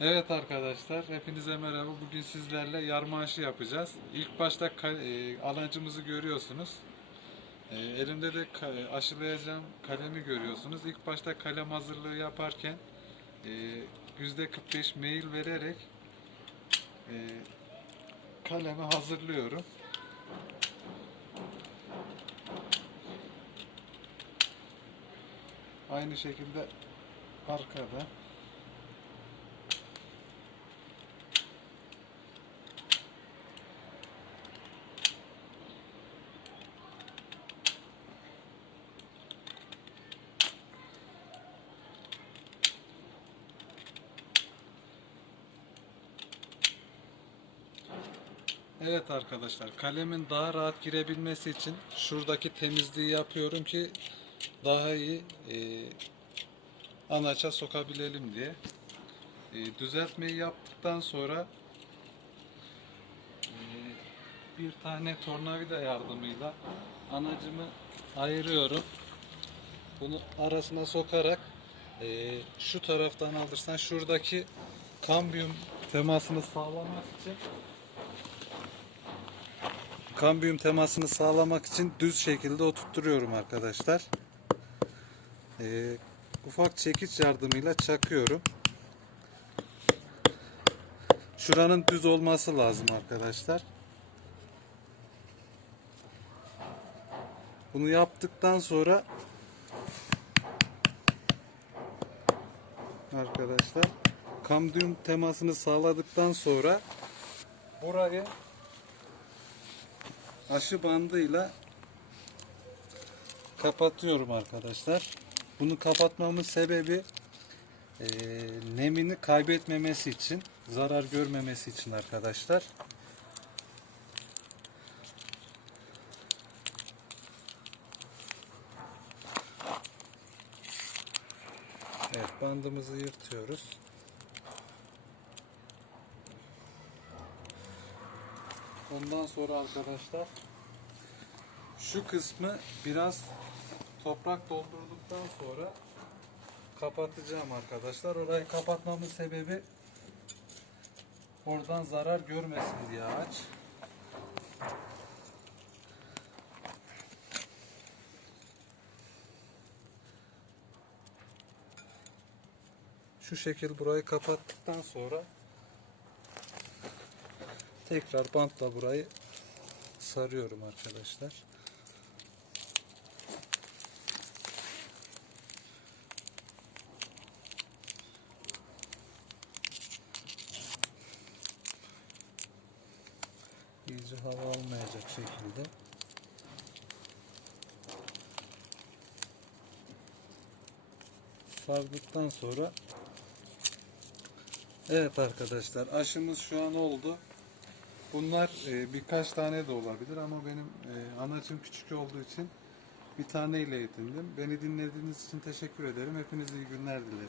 Evet arkadaşlar, hepinize merhaba. Bugün sizlerle yarma aşı yapacağız. İlk başta e, alancımızı görüyorsunuz. E, elimde de ka- aşılayacağım kalemi görüyorsunuz. İlk başta kalem hazırlığı yaparken e, %45 mail vererek e, kalemi hazırlıyorum. Aynı şekilde arkada. Evet arkadaşlar kalemin daha rahat girebilmesi için şuradaki temizliği yapıyorum ki daha iyi e, anaça sokabilelim diye. E, düzeltmeyi yaptıktan sonra e, bir tane tornavida yardımıyla anacımı ayırıyorum. Bunu arasına sokarak e, şu taraftan alırsan şuradaki kambiyum temasını sağlamak için kambiyum temasını sağlamak için düz şekilde oturtturuyorum arkadaşlar. Ee, ufak çekiç yardımıyla çakıyorum. Şuranın düz olması lazım arkadaşlar. Bunu yaptıktan sonra arkadaşlar kambiyum temasını sağladıktan sonra burayı aşı bandıyla kapatıyorum arkadaşlar. Bunu kapatmamın sebebi eee, nemini kaybetmemesi için, zarar görmemesi için arkadaşlar. Evet, bandımızı yırtıyoruz. Ondan sonra arkadaşlar şu kısmı biraz toprak doldurduktan sonra kapatacağım arkadaşlar. Orayı kapatmamın sebebi oradan zarar görmesin diye ağaç. Şu şekil burayı kapattıktan sonra tekrar bantla burayı sarıyorum arkadaşlar. İyice hava almayacak şekilde. Sardıktan sonra Evet arkadaşlar aşımız şu an oldu. Bunlar e, birkaç tane de olabilir ama benim e, anacım küçük olduğu için bir taneyle yetindim. Beni dinlediğiniz için teşekkür ederim. Hepinize iyi günler dilerim.